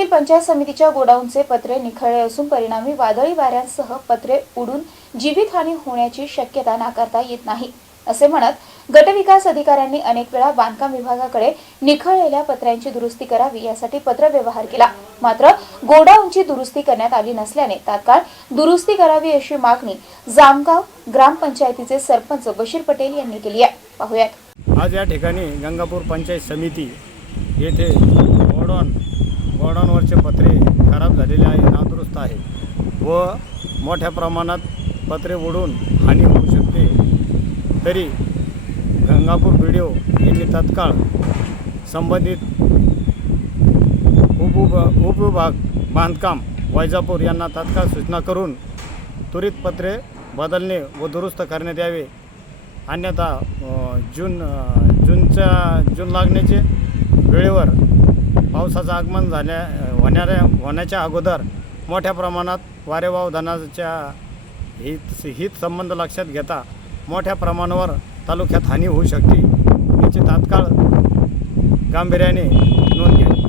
येथील पंचायत समितीच्या गोडाऊनचे पत्रे निखळले असून परिणामी वादळी वाऱ्यांसह पत्रे उडून जीवितहानी होण्याची शक्यता नाकारता येत नाही असे म्हणत गटविकास अधिकाऱ्यांनी अनेक वेळा बांधकाम विभागाकडे निखळलेल्या पत्र्यांची दुरुस्ती करावी यासाठी पत्र व्यवहार केला. मात्र गोडाऊनची दुरुस्ती करण्यात आली नसल्याने तात्काळ दुरुस्ती करावी अशी मागणी जामगाव ग्रामपंचायतीचे सरपंच बशीर पटेल यांनी केली आहे. पाहुयात. आज या ठिकाणी गंगापूर पंचायत समिती येथे गोडाऊन गोडाऊनवरचे पत्रे खराब झालेले आहे नादुरुस्त आहे व मोठ्या प्रमाणात पत्रे उडून हानी होऊ शकते. तरी गंगापूर बी डी ओ यांनी तत्काळ संबंधित उपविभ उपविभाग बांधकाम वैजापूर यांना तात्काळ सूचना करून त्वरित पत्रे बदलणे व दुरुस्त करण्यात यावे. अन्यथा जून जूनच्या जून लागण्याचे वेळेवर पावसाचं आगमन झाल्या होणाऱ्या होण्याच्या अगोदर मोठ्या प्रमाणात वारेवाव धनाच्या हित हित संबंध लक्षात घेता मोठ्या प्रमाणावर तालुक्यात हानी होऊ शकते. याची तात्काळ गांभीर्याने नोंद घ्यावी